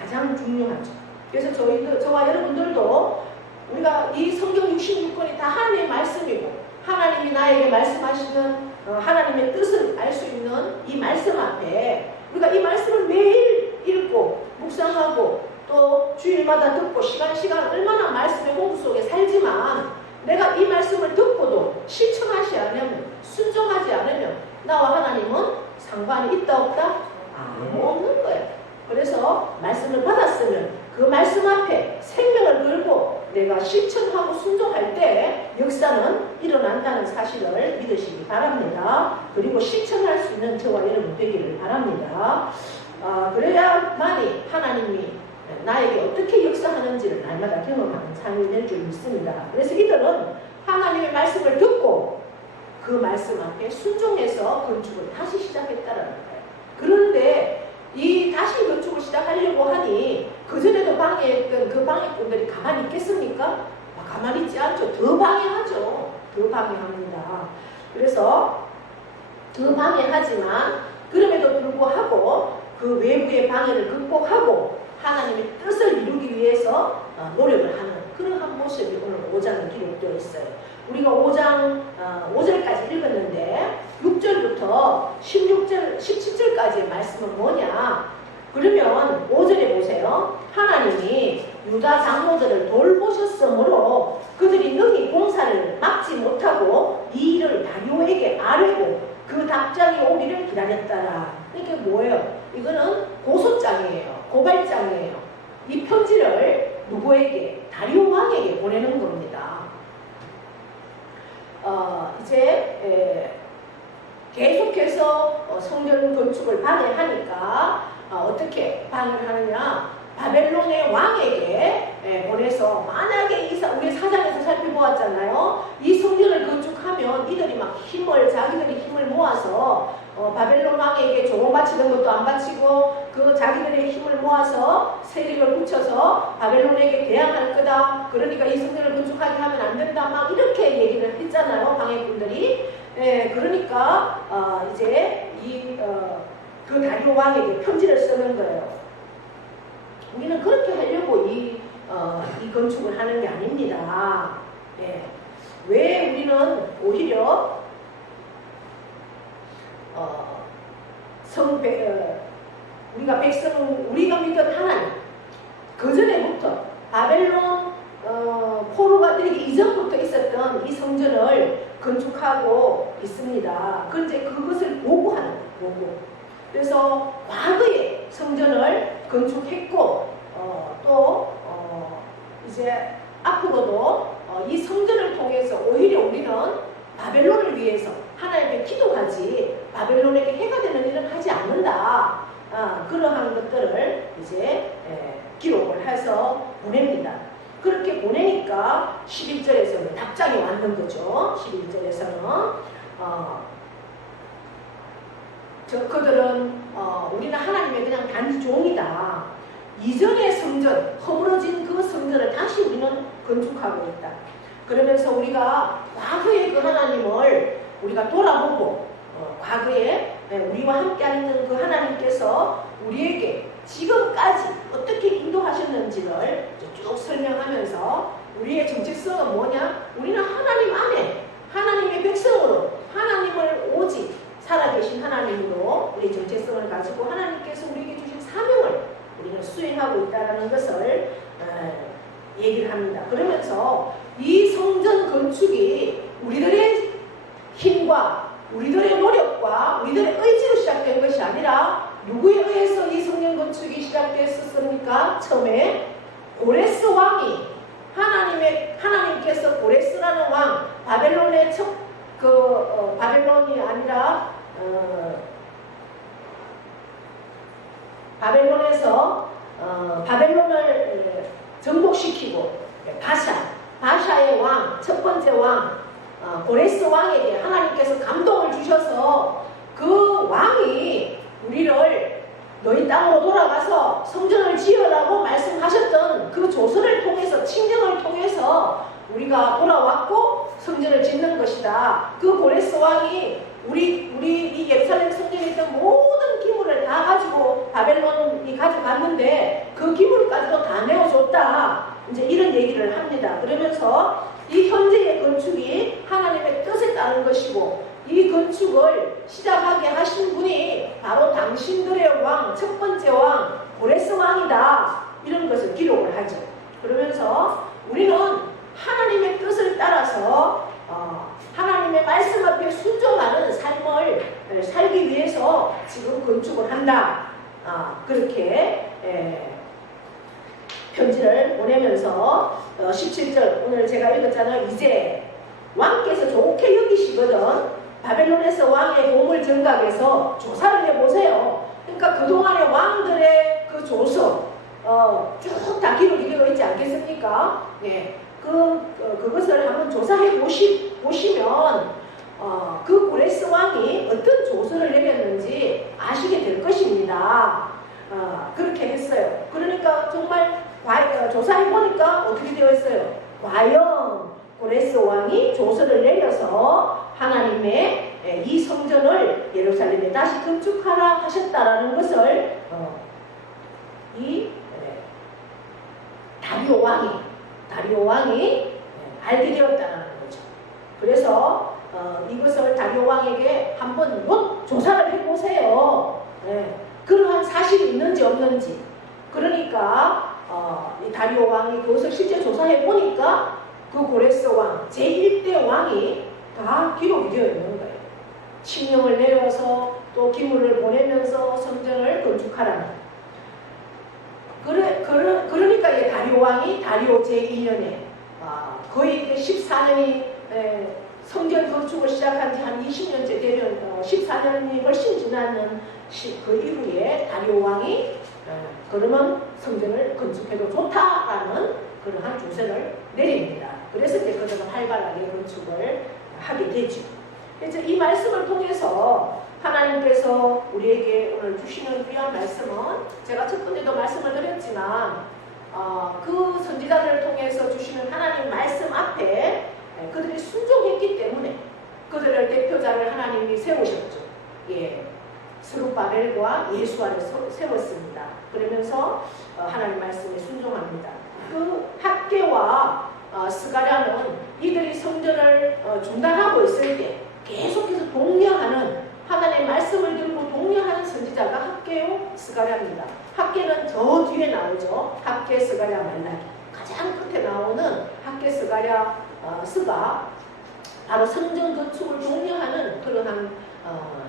가장 중요하죠. 그래서 저와 여러분들도 우리가 이 성경 66권이 다 하나님의 말씀이고 하나님이 나에게 말씀하시는 하나님의 뜻을 알 수 있는 이 말씀 앞에 우리가 이 말씀을 매일 읽고 묵상하고 또 주일마다 듣고 시간 얼마나 말씀의 호흡 속에 살지만 내가 이 말씀을 듣고도 실천하지 않으면 순종하지 않으면 나와 하나님은 상관이 있다 없다? 없는 거예요. 그래서 말씀을 받았으면 그 말씀 앞에 생명을 걸고 내가 실천하고 순종할 때 역사는 일어난다는 사실을 믿으시기 바랍니다. 그리고 실천할 수 있는 저와 여러분 되기를 바랍니다. 그래야만이 하나님이 나에게 어떻게 역사하는지를 날마다 경험하는 삶이 될 줄 믿습니다. 그래서 이들은 하나님의 말씀을 듣고 그 말씀 앞에 순종해서 건축을 다시 시작했다는 거예요. 그런데 이 다시 건축을 시작하려고 하니 그전에도 방해했던 그 방해꾼들이 가만히 있겠습니까? 가만히 있지 않죠. 더 방해하죠. 더 방해합니다. 그래서 더 방해하지만 그럼에도 불구하고 그 외부의 방해를 극복하고 하나님의 뜻을 이루기 위해서 노력을 하는 그러한 모습이 오늘 5장에 기록되어 있어요. 우리가 5장 5절까지 읽었는데 6절부터 16절, 17절까지의 말씀은 뭐냐? 그러면 5절에 보세요. 하나님이 유다 장로들을 돌보셨으므로 그들이 능히 공사를 막지 못하고 이 일을 다리오에게 아뢰고 그 답장이 오기를 기다렸더라. 이게 뭐예요? 이거는 고소장이에요. 고발장이에요. 이 편지를 누구에게? 다리오 왕에게 보내는 겁니다. 이제 계속해서 성전 건축을 반대하니까 어떻게 반응을 하느냐? 바벨론의 왕에게 보내서 만약에 우리 사장에서 살펴보았잖아요. 이 성전을 건축하면 이들이 막 자기들이 힘을 모아서 바벨론 왕에게 조공 바치는 것도 안 바치고 그 자기들의 힘을 모아서 세력을 붙여서 바벨론에게 대항할 거다. 그러니까 이 성전을 건축하게 하면 안 된다. 막 이렇게 얘기를 했잖아요. 방해꾼들이. 그러니까 이제 그 다리오 왕에게 편지를 쓰는 거예요. 우리는 그렇게 하려고 이 건축을 하는 게 아닙니다. 왜 우리는 오히려 우리가 믿던 하나님 그 전에부터 바벨론 포로가 되기 이전부터 있었던 이 성전을 건축하고 있습니다. 그런데 그것을 보고하는 거고. 그래서 과거에 성전을 건축했고 이제 앞으로도 이 성전을 통해서 오히려 우리는 바벨론을 위해서 하나님께 기도하지 바벨론에게 해가 되는 일은 하지 않는다. 그러한 것들을 이제 기록을 해서 보냅니다. 그렇게 보내니까 11절에서는 답장이 왔는 거죠. 11절에서는 그들은 우리는 하나님의 그냥 단지 종이다. 이전의 성전, 허물어진 그 성전을 다시 우리는 건축하고 있다. 그러면서 우리가 과거의 그 하나님을 우리가 돌아보고 과거에 우리와 함께 있는 그 하나님께서 우리에게 지금까지 어떻게 인도하셨는지를 쭉 설명하면서 우리의 정체성은 뭐냐? 우리는 하나님 안에 하나님의 백성으로 하나님을 오직 살아계신 하나님으로 우리 정체성을 가지고 하나님께서 우리에게 주신 사명을 우리는 수행하고 있다는 것을 얘기를 합니다. 그러면서 이 성전 건축이 우리들의 힘과 우리들의 노력과 우리들의 의지로 시작된 것이 아니라 누구에 의해서 이 성전 건축이 시작됐었습니까? 처음에 고레스 왕이 하나님께서 고레스라는 왕 바벨론의 바벨론이 아니라 바벨론에서 바벨론을 정복시키고 바샤의 왕, 첫 번째 왕 고레스 왕에게 하나님께서 감동을 주셔서 그 왕이 우리를 너희 땅으로 돌아가서 성전을 지으라고 말씀하셨던 그 조서를 통해서 칙령을 통해서 우리가 돌아왔고 성전을 짓는 것이다. 그 고레스 왕이 우리 이 예루살렘 성전에 있던 모든 기물을 다 가지고 바벨론이 가져갔는데 그 기물까지도 다 내어줬다. 이제 이런 얘기를 합니다. 그러면서 이 현재의 건축이 하나님의 뜻에 따른 것이고 이 건축을 시작하게 하신 분이 바로 당신들의 왕, 첫 번째 왕, 고레스 왕이다. 이런 것을 기록을 하죠. 그러면서 우리는 하나님의 뜻을 따라서 하나님의 말씀 앞에 순종하는 삶을 살기 위해서 지금 건축을 한다. 그렇게 편지를 보내면서 17절 오늘 제가 읽었잖아요. 이제 왕께서 좋게 여기시거든 바벨론에서 왕의 보물 정각에서 조사를 해보세요. 그러니까 그동안의 왕들의 그 조서 쭉 다 기록이 되어 있지 않겠습니까? 네. 그것을 한번 조사해 보시면 그 고레스 왕이 어떤 조서를 내렸는지 아시게 될 것입니다. 그렇게 했어요. 그러니까 정말 조사해 보니까 어떻게 되어 있어요? 과연 고레스 왕이 조서를 내려서 하나님의 이 성전을 예루살렘에 다시 건축하라 하셨다라는 것을 이 다리오 왕이 알게 되었다는 거죠. 그래서 이것을 다리오 왕에게 한번 조사를 해보세요. 그러한 사실이 있는지 없는지. 그러니까 이 다리오 왕이 그것을 실제 조사해 보니까 그 고레스 왕 제1대 왕이 다 기록이 되어 있는 거예요. 칙령을 내려서 또 기물을 보내면서 성전을 건축하라는. 그러니까 이 다리오 왕이 다리오 제2년에 거의 14년이 성전 건축을 시작한 지 한 20년째 되면 14년이 훨씬 지나는 그 이후에 다리오 왕이 그러면 성전을 건축해도 좋다라는 그러한 주세를 내립니다. 그래서 이제 그들은 활발하게 건축을 하게 되죠. 그래서 이 말씀을 통해서 하나님께서 우리에게 오늘 주시는 귀한 말씀은 제가 첫 번째도 말씀을 드렸지만 그 선지자들을 통해서 주시는 하나님 말씀 앞에 그들이 순종했기 때문에 그들을 대표자를 하나님이 세우셨죠. 스룹바벨과 예수아를 세웠습니다. 그러면서 하나님 말씀에 순종합니다. 그 학개와 스가랴는 이들이 성전을 중단하고 있을 때 계속해서 독려하는 하나님의 말씀을 들고 독려하는 선지자가 학개요 스가랴입니다. 학개는 저 뒤에 나오죠. 학개, 스가랴, 말라기. 가장 끝에 나오는 학개, 스가랴, 스가 바로 성전 건축을 독려하는 그러한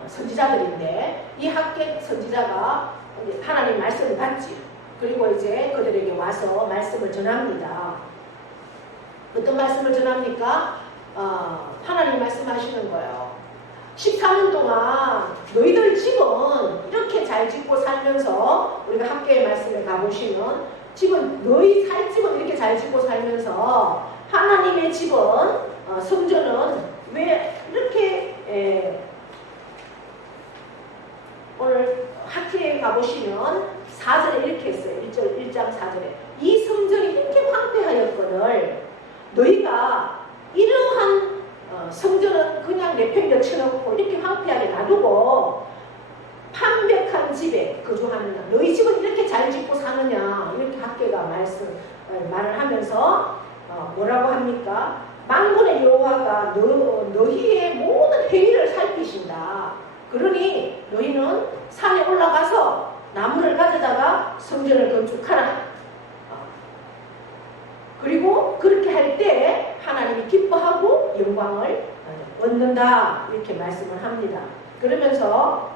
선지자들인데 이 학개 선지자가 하나님 말씀을 받지. 그리고 이제 그들에게 와서 말씀을 전합니다. 어떤 말씀을 전합니까? 하나님 말씀하시는 거예요. 14년 동안 너희들 집은 이렇게 잘 짓고 살면서 우리가 학교의 말씀에 가보시면 집은 너희 살 집은 이렇게 잘 짓고 살면서 하나님의 집은 성전은 왜 이렇게 오늘 학교에 가보시면 4절에 이렇게 했어요. 1장 4절에 이 성전이 이렇게 황폐하였거늘 너희가 이러한 성전은 그냥 내팽겨 쳐놓고 이렇게 황폐하게 놔두고 판벽한 집에 거주하느냐 너희 집은 이렇게 잘 짓고 사느냐 이렇게 학교가 말을 하면서 뭐라고 합니까? 만군의 여호와가 너희의 모든 행위를 살피신다. 그러니 너희는 산에 올라가서 나무를 가져다가 성전을 건축하라. 그리고 그렇게 할 때 하나님이 기뻐하고 영광을 얻는다 이렇게 말씀을 합니다. 그러면서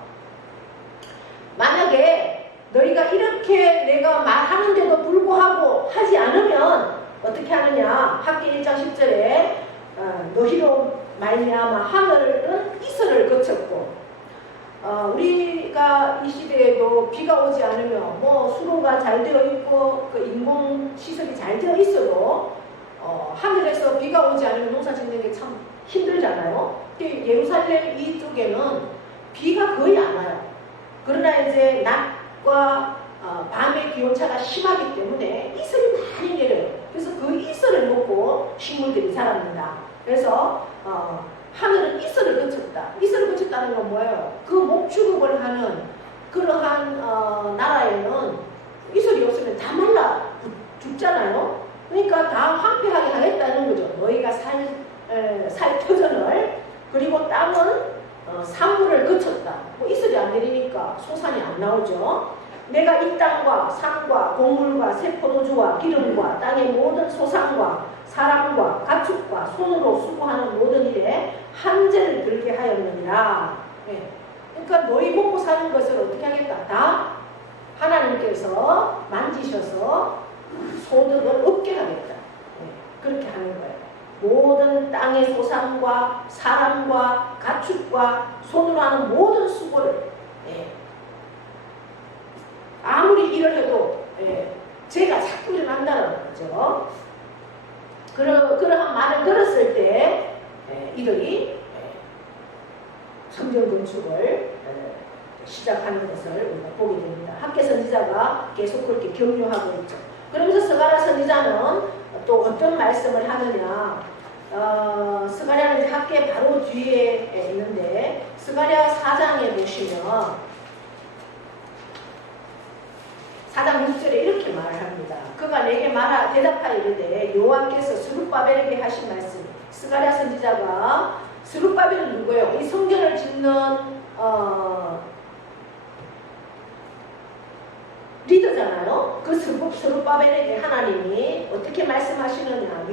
만약에 너희가 이렇게 내가 말하는데도 불구하고 하지 않으면 어떻게 하느냐? 학기 1장 10절에 너희로 말미암아 하늘은 이슬을 거쳤고 우리가 이 시대에도 비가 오지 않으면 뭐 수로가 잘 되어 있고 그 인공 시설이 잘 되어 있어도 하늘에서 비가 오지 않으면 농사 짓는 게 참 힘들잖아요. 예루살렘 이쪽에는 비가 거의 안 와요. 그러나 이제 낮과 밤의 기온차가 심하기 때문에 이슬이 많이 내려요. 그래서 그 이슬을 먹고 식물들이 자랍니다. 그래서 하늘은 이슬을 거쳤다. 이슬을 거쳤다는 건 뭐예요? 그 목축업을 하는 그러한 나라에는 이슬이 없으면 다 말라 죽잖아요. 그러니까 다 황폐하게 하겠다는 거죠. 너희가 살 터전을 그리고 땅은 산물을 거쳤다. 뭐 이슬이 안 내리니까 소산이 안 나오죠. 내가 이 땅과 산과 곡물과 새 포도주와 기름과 땅의 모든 소산과 사람과 가축과 손으로 수고하는 모든 일에 한재를 들게 하였느니라. 그러니까 너희 먹고 사는 것을 어떻게 하겠다? 다 하나님께서 만지셔서 소득을 얻게 하겠다. 그렇게 하는 거예요. 모든 땅의 소산과 사람과 가축과 손으로 하는 모든 수고를 아무리 일을 해도 죄가 자꾸 일어난다는 거죠. 그러한 말을 들었을 때 이들이 성전 건축을 시작하는 것을 우리가 보게 됩니다. 학개 선지자가 계속 그렇게 격려하고 있죠. 그러면서 스가랴 선지자는 또 어떤 말씀을 하느냐? 스가랴는 이제 학계 바로 뒤에 있는데 스가랴 4장에 보시면 4장 6절에 이렇게 말을 합니다. 그가 내게 대답하여 이르되 여호와께서 스룹바벨에게 하신 말씀. 스가랴 선지자가 스룹바벨은 누구예요? 이 성전을 짓는 리더잖아요. 그 스룹바벨에게 하나님이 어떻게 말씀하시느냐.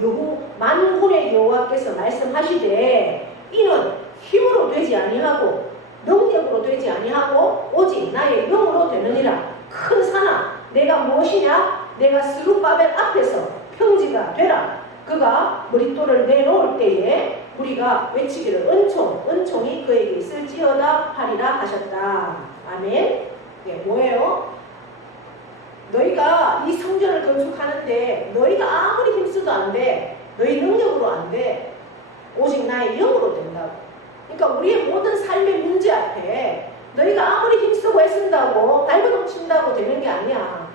만군의 여호와께서 말씀하시되 이는 힘으로 되지 아니하고 능력으로 되지 아니하고 오직 나의 영으로 되느니라. 큰 산아 내가 무엇이냐? 내가 스룹바벨 앞에서 평지가 되라. 그가 머릿돌을 내놓을 때에 우리가 외치기를 은총이 그에게 있을지어다 하리라 하셨다. 아멘. 이게 뭐예요? 너희가 이 성전을 건축하는데 너희가 아무리 힘써도 안 돼. 너희 능력으로 안 돼. 오직 나의 영으로 된다고. 그러니까 우리의 모든 삶의 문제 앞에 너희가 아무리 힘쓰고 애쓴다고 발버둥 친다고 되는 게 아니야.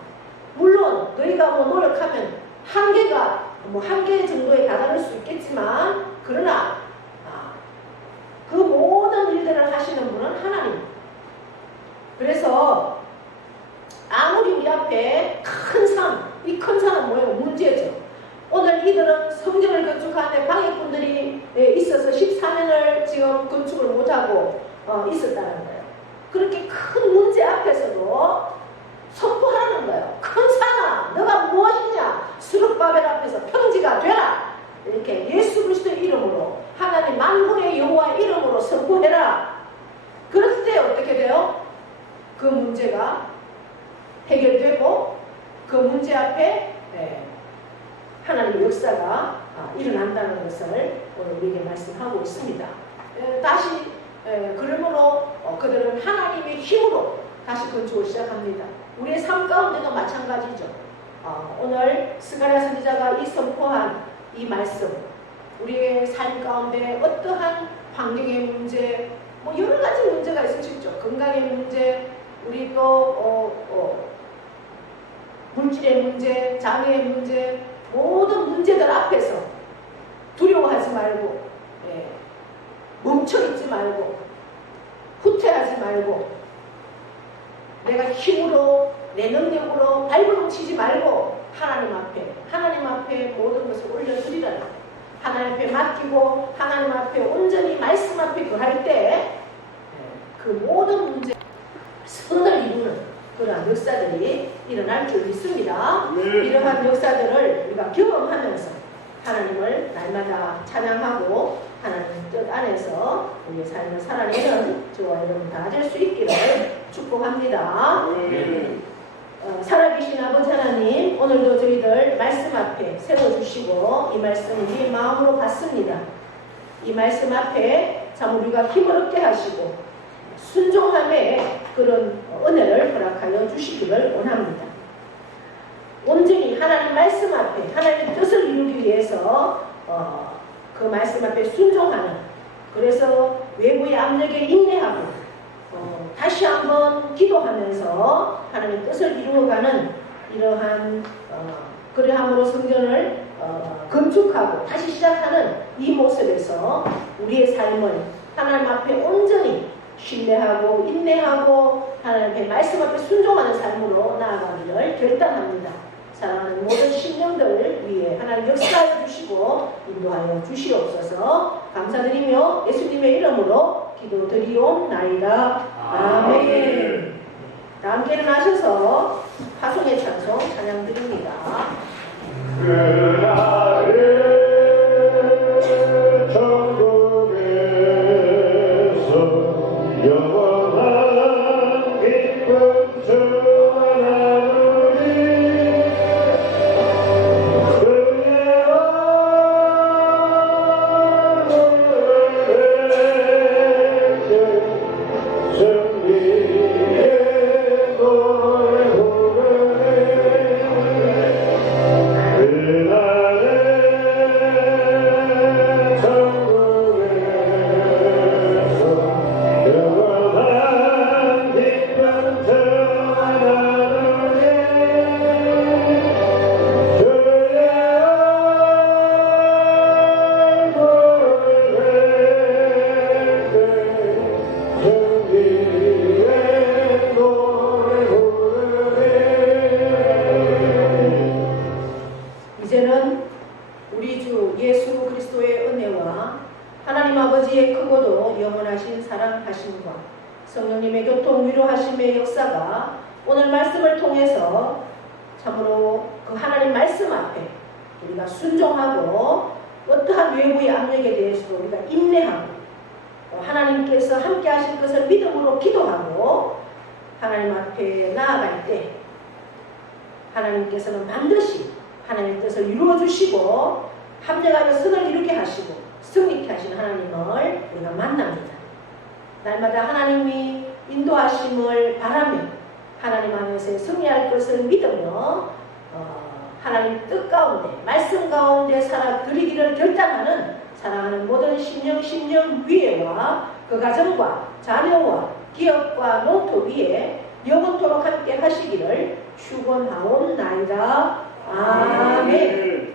물론 너희가 노력하면 한계 정도에 다다를 수 있겠지만 그러나 그 모든 일들을 하시는 분은 하나님. 그래서 아무리 우리 앞에 큰 산, 이 큰 산은 뭐예요? 문제죠. 오늘 이들은 성전을 건축하는데 방해꾼들이 있어서 14년을 지금 건축을 못하고 있었다는 거예요. 그렇게 큰 문제 앞에서도 선포하는 거예요. 큰 산아, 너가 무엇이냐? 스룹바벨 앞에서 평지가 되라. 이렇게 예수 그리스도의 이름으로 하나님 만군의 여호와 이름으로 선포해라. 그럴 때 어떻게 돼요? 그 문제가 해결되고 그 문제 앞에 하나님의 역사가 일어난다는 것을 오늘 우리에게 말씀하고 있습니다. 다시 그러므로 그들은 하나님의 힘으로 다시 건축을 시작합니다. 우리의 삶 가운데도 마찬가지죠. 오늘 스가랴 선지자가 이 선포한 이 말씀, 우리의 삶 가운데 어떠한 환경의 문제, 여러 가지 문제가 있을 수 있죠. 건강의 문제, 우리 또 물질의 문제, 장애의 문제, 모든 문제들 앞에서 두려워하지 말고, 멈춰있지 말고, 후퇴하지 말고, 내가 힘으로 내 능력으로 발버둥 치지 말고 하나님 앞에 모든 것을 올려드리라. 하나님 앞에 맡기고 하나님 앞에 온전히 말씀 앞에 거할 때 그 모든 문제 선을 이루는 그러한 역사들이 일어날 줄 믿습니다. 이러한 역사들을 우리가 경험하면서 하나님을 날마다 찬양하고 하나님 뜻 안에서 우리의 삶을 살아내는 저와 여러분 다 될 수 있기를 축복합니다. 살아계신 아버지 하나님, 오늘도 저희들 말씀 앞에 세워주시고 이 말씀 우리 마음으로 받습니다. 이 말씀 앞에 참 우리가 힘을 얻게 하시고 순종함의 그런 은혜를 허락하여 주시기를 원합니다. 온전히 하나님 말씀 앞에 하나님의 뜻을 이루기 위해서 그 말씀 앞에 순종하는, 그래서 외부의 압력에 인내하고 다시 한번 기도하면서 하나님의 뜻을 이루어가는 이러한 그러함으로 성전을 건축하고 다시 시작하는 이 모습에서 우리의 삶을 하나님 앞에 온전히 신뢰하고 인내하고 하나님의 말씀 앞에 순종하는 삶으로 나아가기를 결단합니다. 사랑하는 모든 신령들 위해 하나님 역사하여 주시고 인도하여 주시옵소서. 감사드리며 예수님의 이름으로 기도드리옵나이다. 아멘. 다 함께 일어나셔서 파송의 찬송 찬양드립니다. 영원한 기쁨 주하나누리 그의 얼굴에 승리의 노래 부르네 충만하신 사랑하심과 성령님의 교통 위로하심의 역사가 오늘 말씀을 통해서 참으로 그 하나님 말씀 앞에 우리가 순종하고 어떠한 외부의 압력에 대해서도 우리가 인내하고 하나님께서 함께 하실 것을 믿음으로 기도하고 하나님 앞에 나아갈 때 하나님께서는 반드시 하나님의 뜻을 이루어 주시고 합력하여 선을 이루게 하시고 승리케 하시는 하나님을 우리가 만납니다. 날마다 하나님이 인도하심을 바라며 하나님 안에서 승리할 것을 믿으며 하나님 뜻 가운데 말씀 가운데 살아드리기를 결단하는 사랑하는 모든 심령 위에와 그 가정과 자녀와 기업과 농토 위에 영원토록 함께 하시기를 축원하옵나이다. 아멘.